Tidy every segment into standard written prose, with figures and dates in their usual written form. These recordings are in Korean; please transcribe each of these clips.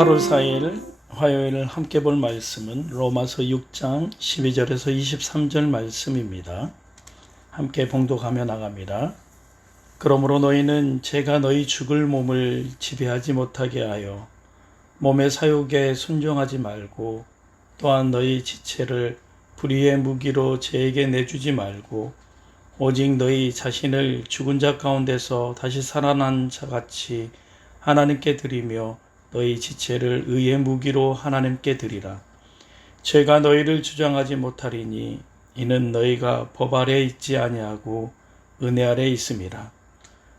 8월 4일 화요일 함께 볼 말씀은 로마서 6장 12절에서 23절 말씀입니다. 함께 봉독하며 나갑니다. 그러므로 너희는 제가 너희 죽을 몸을 지배하지 못하게 하여 몸의 사욕에 순종하지 말고, 또한 너희 지체를 불의의 무기로 죄에게 내주지 말고, 오직 너희 자신을 죽은 자 가운데서 다시 살아난 자같이 하나님께 드리며 너희 지체를 의의 무기로 하나님께 드리라. 죄가 너희를 주장하지 못하리니 이는 너희가 법 아래 있지 아니하고 은혜 아래 있음이라.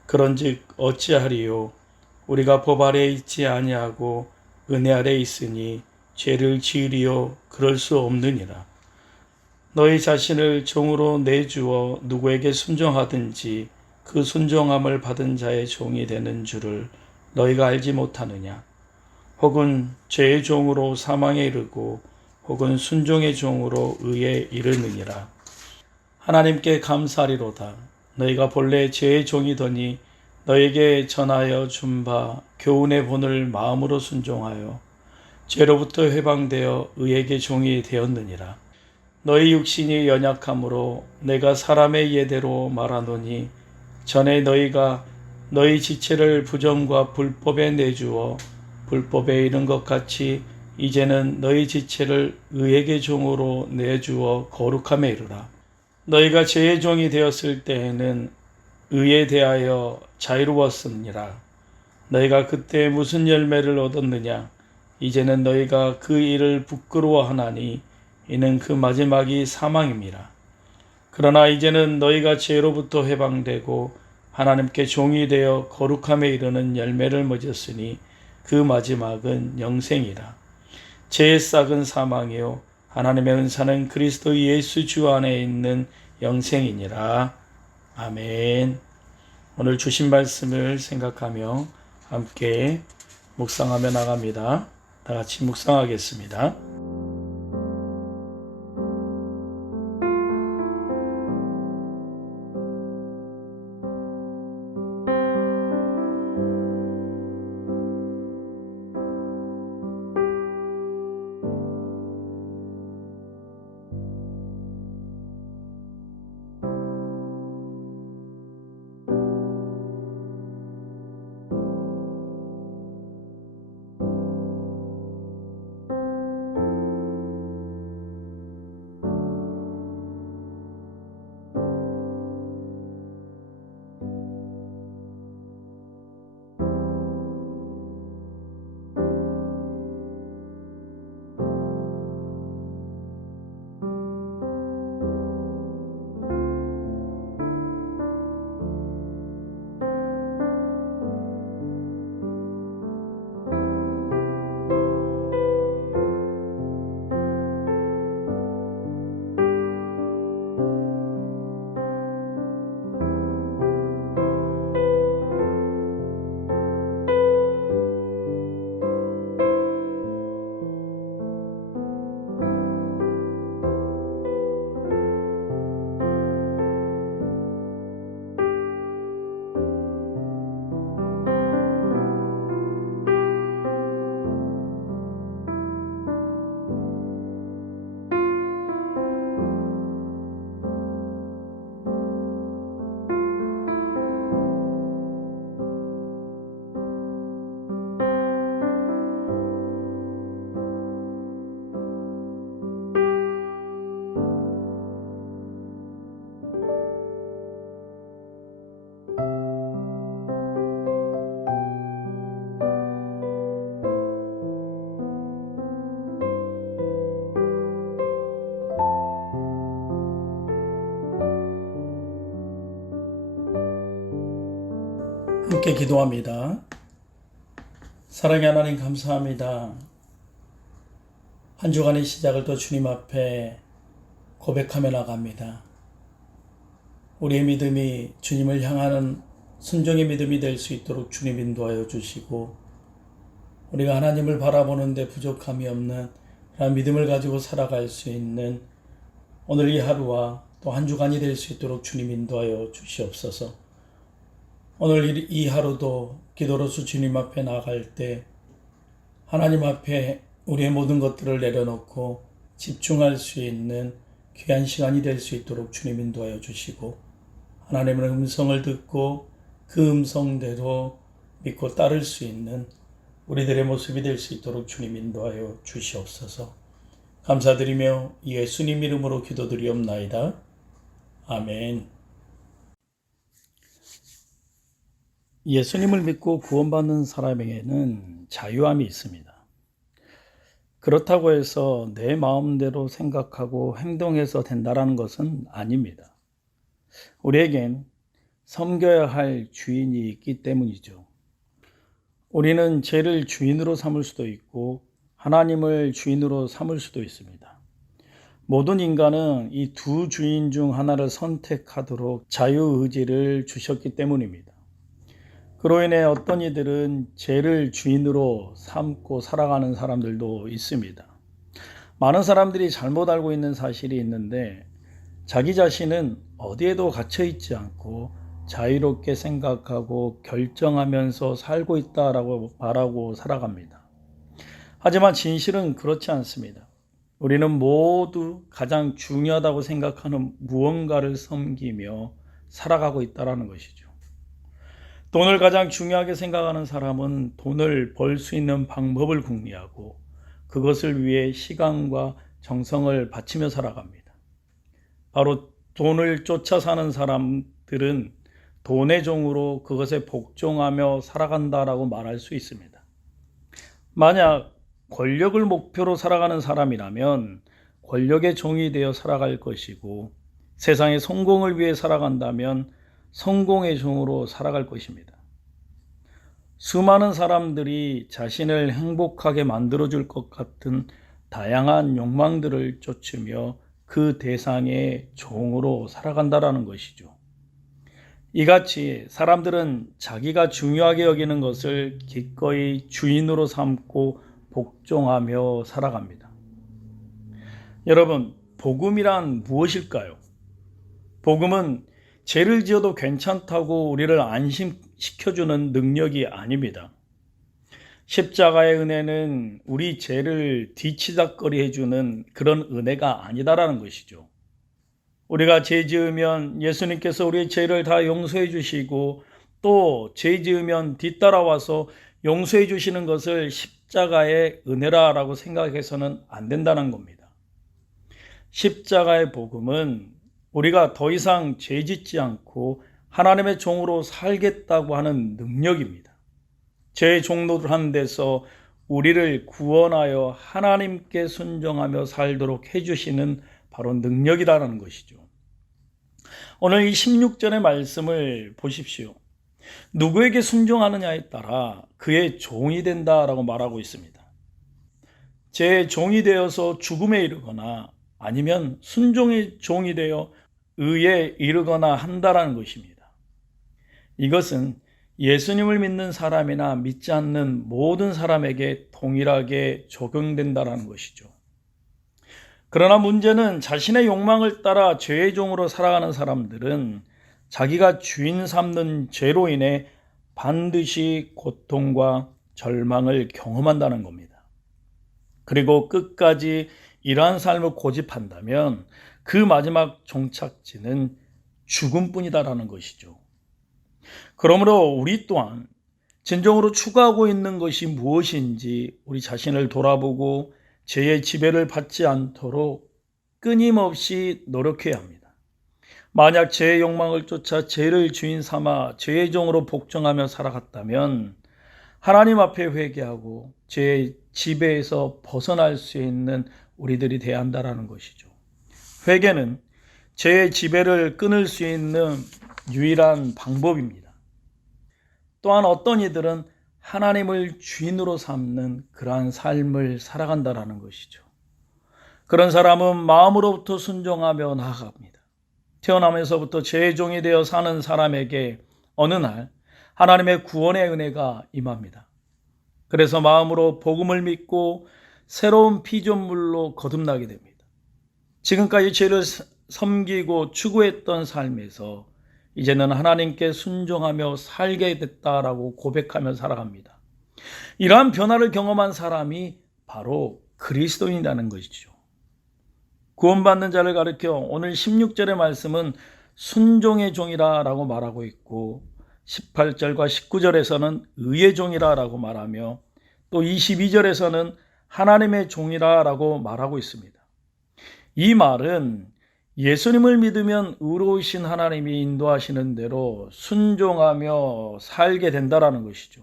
그런즉 어찌하리요? 우리가 법 아래 있지 아니하고 은혜 아래 있으니 죄를 지으리요? 그럴 수 없느니라. 너희 자신을 종으로 내주어 누구에게 순종하든지 그 순종함을 받은 자의 종이 되는 줄을 너희가 알지 못하느냐? 혹은 죄의 종으로 사망에 이르고 혹은 순종의 종으로 의에 이르느니라. 하나님께 감사하리로다. 너희가 본래 죄의 종이더니 너에게 전하여 준 바 교훈의 본을 마음으로 순종하여 죄로부터 해방되어 의에게 종이 되었느니라. 너희 육신이 연약함으로 내가 사람의 예대로 말하노니, 전에 너희가 너희 지체를 부정과 불법에 내주어 불법에 이른 것 같이 이제는 너희 지체를 의에게 종으로 내주어 거룩함에 이르라. 너희가 죄의 종이 되었을 때에는 의에 대하여 자유로웠느니라. 너희가 그때 무슨 열매를 얻었느냐? 이제는 너희가 그 일을 부끄러워하나니 이는 그 마지막이 사망임이라. 그러나 이제는 너희가 죄로부터 해방되고 하나님께 종이 되어 거룩함에 이르는 열매를 맺었으니 그 마지막은 영생이라. 죄의 싹은 사망이요 하나님의 은사는 그리스도 예수 주 안에 있는 영생이니라. 아멘. 오늘 주신 말씀을 생각하며 함께 묵상하며 나갑니다. 다 같이 묵상하겠습니다. 함께 기도합니다. 사랑의 하나님, 감사합니다. 한 주간의 시작을 또 주님 앞에 고백하며 나갑니다. 우리의 믿음이 주님을 향하는 순종의 믿음이 될 수 있도록 주님 인도하여 주시고, 우리가 하나님을 바라보는데 부족함이 없는 그런 믿음을 가지고 살아갈 수 있는 오늘 이 하루와 또 한 주간이 될 수 있도록 주님 인도하여 주시옵소서. 오늘 이 하루도 기도로서 주님 앞에 나아갈 때 하나님 앞에 우리의 모든 것들을 내려놓고 집중할 수 있는 귀한 시간이 될 수 있도록 주님 인도하여 주시고, 하나님의 음성을 듣고 그 음성대로 믿고 따를 수 있는 우리들의 모습이 될 수 있도록 주님 인도하여 주시옵소서. 감사드리며 예수님 이름으로 기도드리옵나이다. 아멘. 예수님을 믿고 구원받는 사람에게는 자유함이 있습니다. 그렇다고 해서 내 마음대로 생각하고 행동해서 된다는 것은 아닙니다. 우리에겐 섬겨야 할 주인이 있기 때문이죠. 우리는 죄를 주인으로 삼을 수도 있고 하나님을 주인으로 삼을 수도 있습니다. 모든 인간은 이 두 주인 중 하나를 선택하도록 자유의지를 주셨기 때문입니다. 그로 인해 어떤 이들은 죄를 주인으로 삼고 살아가는 사람들도 있습니다. 많은 사람들이 잘못 알고 있는 사실이 있는데, 자기 자신은 어디에도 갇혀 있지 않고 자유롭게 생각하고 결정하면서 살고 있다라고 말하고 살아갑니다. 하지만 진실은 그렇지 않습니다. 우리는 모두 가장 중요하다고 생각하는 무언가를 섬기며 살아가고 있다는 것이죠. 돈을 가장 중요하게 생각하는 사람은 돈을 벌 수 있는 방법을 궁리하고 그것을 위해 시간과 정성을 바치며 살아갑니다. 바로 돈을 쫓아 사는 사람들은 돈의 종으로 그것에 복종하며 살아간다라고 말할 수 있습니다. 만약 권력을 목표로 살아가는 사람이라면 권력의 종이 되어 살아갈 것이고, 세상의 성공을 위해 살아간다면 성공의 종으로 살아갈 것입니다. 수많은 사람들이 자신을 행복하게 만들어줄 것 같은 다양한 욕망들을 쫓으며 그 대상의 종으로 살아간다라는 것이죠. 이같이 사람들은 자기가 중요하게 여기는 것을 기꺼이 주인으로 삼고 복종하며 살아갑니다. 여러분, 복음이란 무엇일까요? 복음은 죄를 지어도 괜찮다고 우리를 안심시켜주는 능력이 아닙니다. 십자가의 은혜는 우리 죄를 뒤치다꺼리 해주는 그런 은혜가 아니다라는 것이죠. 우리가 죄 지으면 예수님께서 우리의 죄를 다 용서해 주시고, 또 죄 지으면 뒤따라와서 용서해 주시는 것을 십자가의 은혜라고 생각해서는 안 된다는 겁니다. 십자가의 복음은 우리가 더 이상 죄 짓지 않고 하나님의 종으로 살겠다고 하는 능력입니다. 죄의 종로를 하는 데서 우리를 구원하여 하나님께 순종하며 살도록 해주시는 바로 능력이라는 것이죠. 오늘 이 16절의 말씀을 보십시오. 누구에게 순종하느냐에 따라 그의 종이 된다라고 말하고 있습니다. 제 종이 되어서 죽음에 이르거나 아니면 순종의 종이 되어 의에 이르거나 한다라는 것입니다. 이것은 예수님을 믿는 사람이나 믿지 않는 모든 사람에게 동일하게 적용된다라는 것이죠. 그러나 문제는 자신의 욕망을 따라 죄의 종으로 살아가는 사람들은 자기가 주인 삼는 죄로 인해 반드시 고통과 절망을 경험한다는 겁니다. 그리고 끝까지 이러한 삶을 고집한다면 그 마지막 종착지는 죽음뿐이다라는 것이죠. 그러므로 우리 또한 진정으로 추구하고 있는 것이 무엇인지 우리 자신을 돌아보고 죄의 지배를 받지 않도록 끊임없이 노력해야 합니다. 만약 죄의 욕망을 쫓아 죄를 주인 삼아 죄의 종으로 복종하며 살아갔다면 하나님 앞에 회개하고 죄의 지배에서 벗어날 수 있는 우리들이 되어야 한다는 것이죠. 회개는 죄의 지배를 끊을 수 있는 유일한 방법입니다. 또한 어떤 이들은 하나님을 주인으로 삼는 그러한 삶을 살아간다는 것이죠. 그런 사람은 마음으로부터 순종하며 나아갑니다. 태어나면서부터 죄의 종이 되어 사는 사람에게 어느 날 하나님의 구원의 은혜가 임합니다. 그래서 마음으로 복음을 믿고 새로운 피조물로 거듭나게 됩니다. 지금까지 죄를 섬기고 추구했던 삶에서 이제는 하나님께 순종하며 살게 됐다라고 고백하며 살아갑니다. 이러한 변화를 경험한 사람이 바로 그리스도인이라는 것이죠. 구원받는 자를 가리켜 오늘 16절의 말씀은 순종의 종이라 라고 말하고 있고 18절과 19절에서는 의의 종이라 라고 말하며 또 22절에서는 하나님의 종이라 라고 말하고 있습니다. 이 말은 예수님을 믿으면 의로우신 하나님이 인도하시는 대로 순종하며 살게 된다라는 것이죠.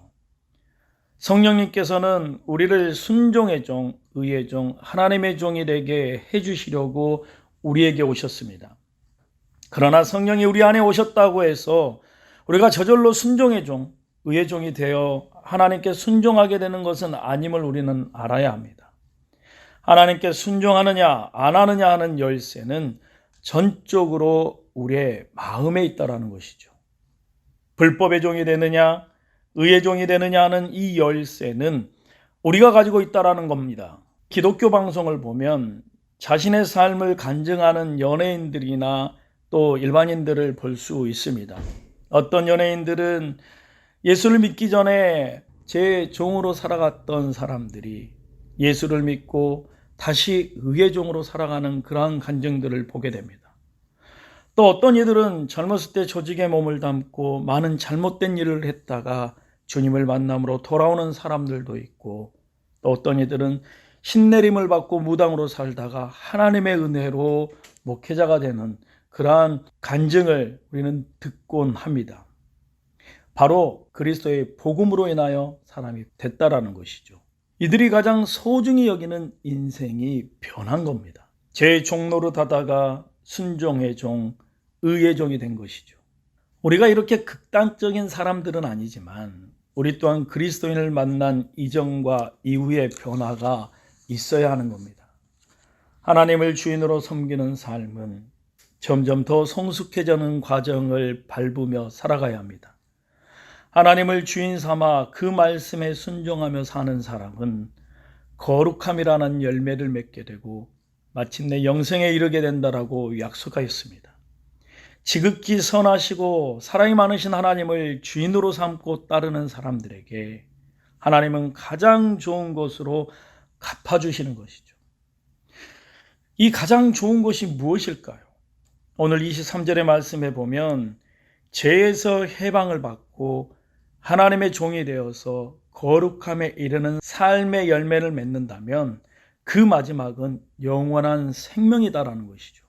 성령님께서는 우리를 순종의 종, 의의 종, 하나님의 종이 되게 해주시려고 우리에게 오셨습니다. 그러나 성령이 우리 안에 오셨다고 해서 우리가 저절로 순종의 종, 의의 종이 되어 하나님께 순종하게 되는 것은 아님을 우리는 알아야 합니다. 하나님께 순종하느냐 안 하느냐 하는 열쇠는 전적으로 우리의 마음에 있다라는 것이죠. 불법의 종이 되느냐 의의 종이 되느냐 하는 이 열쇠는 우리가 가지고 있다라는 겁니다. 기독교 방송을 보면 자신의 삶을 간증하는 연예인들이나 또 일반인들을 볼 수 있습니다. 어떤 연예인들은 예수를 믿기 전에 제 종으로 살아갔던 사람들이 예수를 믿고 다시 의의 종으로 살아가는 그러한 간증들을 보게 됩니다. 또 어떤 이들은 젊었을 때 조직에 몸을 담고 많은 잘못된 일을 했다가 주님을 만남으로 돌아오는 사람들도 있고 또 어떤 이들은 신내림을 받고 무당으로 살다가 하나님의 은혜로 목회자가 되는 그러한 간증을 우리는 듣곤 합니다. 바로 그리스도의 복음으로 인하여 사람이 됐다라는 것이죠. 이들이 가장 소중히 여기는 인생이 변한 겁니다. 제 종 노릇하다가 순종의 종, 의의 종이 된 것이죠. 우리가 이렇게 극단적인 사람들은 아니지만 우리 또한 그리스도인을 만난 이전과 이후의 변화가 있어야 하는 겁니다. 하나님을 주인으로 섬기는 삶은 점점 더 성숙해지는 과정을 밟으며 살아가야 합니다. 하나님을 주인 삼아 그 말씀에 순종하며 사는 사람은 거룩함이라는 열매를 맺게 되고 마침내 영생에 이르게 된다라고 약속하였습니다. 지극히 선하시고 사랑이 많으신 하나님을 주인으로 삼고 따르는 사람들에게 하나님은 가장 좋은 것으로 갚아주시는 것이죠. 이 가장 좋은 것이 무엇일까요? 오늘 23절의 말씀에 보면 죄에서 해방을 받고 하나님의 종이 되어서 거룩함에 이르는 삶의 열매를 맺는다면 그 마지막은 영원한 생명이다라는 것이죠.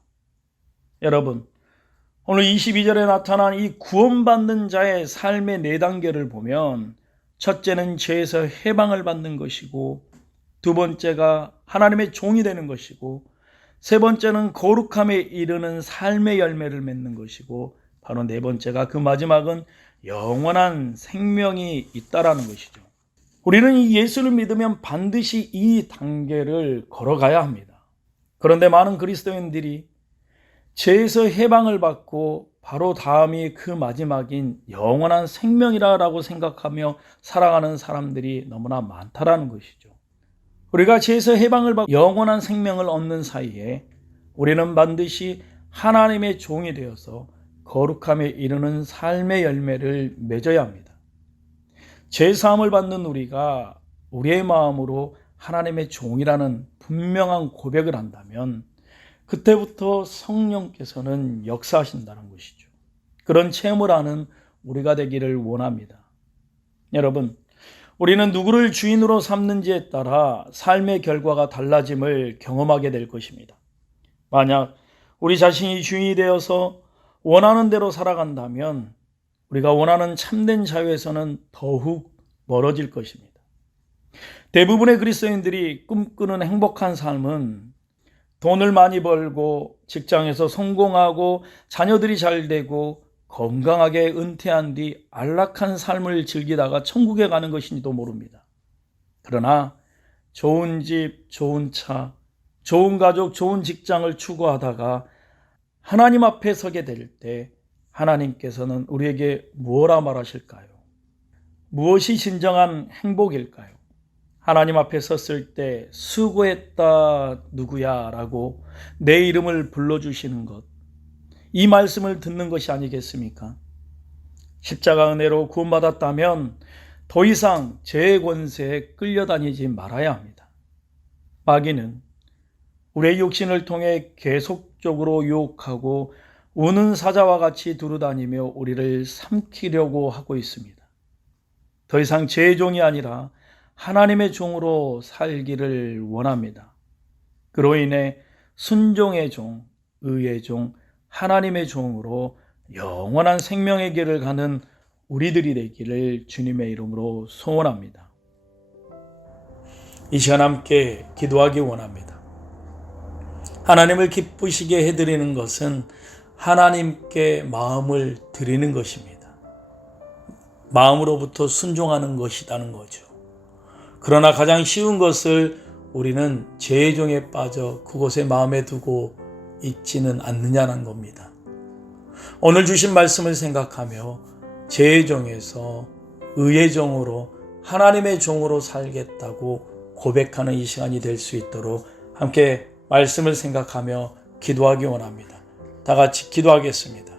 여러분, 오늘 22절에 나타난 이 구원받는 자의 삶의 4단계를 보면 첫째는 죄에서 해방을 받는 것이고 두 번째가 하나님의 종이 되는 것이고 세 번째는 거룩함에 이르는 삶의 열매를 맺는 것이고 바로 네 번째가 그 마지막은 영원한 생명이 있다라는 것이죠. 우리는 이 예수를 믿으면 반드시 이 단계를 걸어가야 합니다. 그런데 많은 그리스도인들이 죄에서 해방을 받고 바로 다음이 그 마지막인 영원한 생명이라고 생각하며 살아가는 사람들이 너무나 많다라는 것이죠. 우리가 죄에서 해방을 받고 영원한 생명을 얻는 사이에 우리는 반드시 하나님의 종이 되어서 거룩함에 이르는 삶의 열매를 맺어야 합니다. 죄사함을 받는 우리가 우리의 마음으로 하나님의 종이라는 분명한 고백을 한다면 그때부터 성령께서는 역사하신다는 것이죠. 그런 체험을 하는 우리가 되기를 원합니다. 여러분, 우리는 누구를 주인으로 삼는지에 따라 삶의 결과가 달라짐을 경험하게 될 것입니다. 만약 우리 자신이 주인이 되어서 원하는 대로 살아간다면 우리가 원하는 참된 자유에서는 더욱 멀어질 것입니다. 대부분의 그리스도인들이 꿈꾸는 행복한 삶은 돈을 많이 벌고 직장에서 성공하고 자녀들이 잘 되고 건강하게 은퇴한 뒤 안락한 삶을 즐기다가 천국에 가는 것인지도 모릅니다. 그러나 좋은 집, 좋은 차, 좋은 가족, 좋은 직장을 추구하다가 하나님 앞에 서게 될 때 하나님께서는 우리에게 무엇라 말하실까요? 무엇이 진정한 행복일까요? 하나님 앞에 섰을 때 수고했다 누구야 라고 내 이름을 불러주시는 것, 이 말씀을 듣는 것이 아니겠습니까? 십자가 은혜로 구원받았다면 더 이상 죄의 권세에 끌려다니지 말아야 합니다. 마귀는 우리의 육신을 통해 계속적으로 유혹하고 우는 사자와 같이 두루다니며 우리를 삼키려고 하고 있습니다. 더 이상 죄의 종이 아니라 하나님의 종으로 살기를 원합니다. 그로 인해 순종의 종, 의의 종, 하나님의 종으로 영원한 생명의 길을 가는 우리들이 되기를 주님의 이름으로 소원합니다. 이 시간 함께 기도하기 원합니다. 하나님을 기쁘시게 해드리는 것은 하나님께 마음을 드리는 것입니다. 마음으로부터 순종하는 것이라는 거죠. 그러나 가장 쉬운 것을 우리는 죄의 종에 빠져 그곳에 마음에 두고 있지는 않느냐는 겁니다. 오늘 주신 말씀을 생각하며 죄의 종에서 의의 종으로 하나님의 종으로 살겠다고 고백하는 이 시간이 될 수 있도록 함께 말씀을 생각하며 기도하기 원합니다. 다 같이 기도하겠습니다.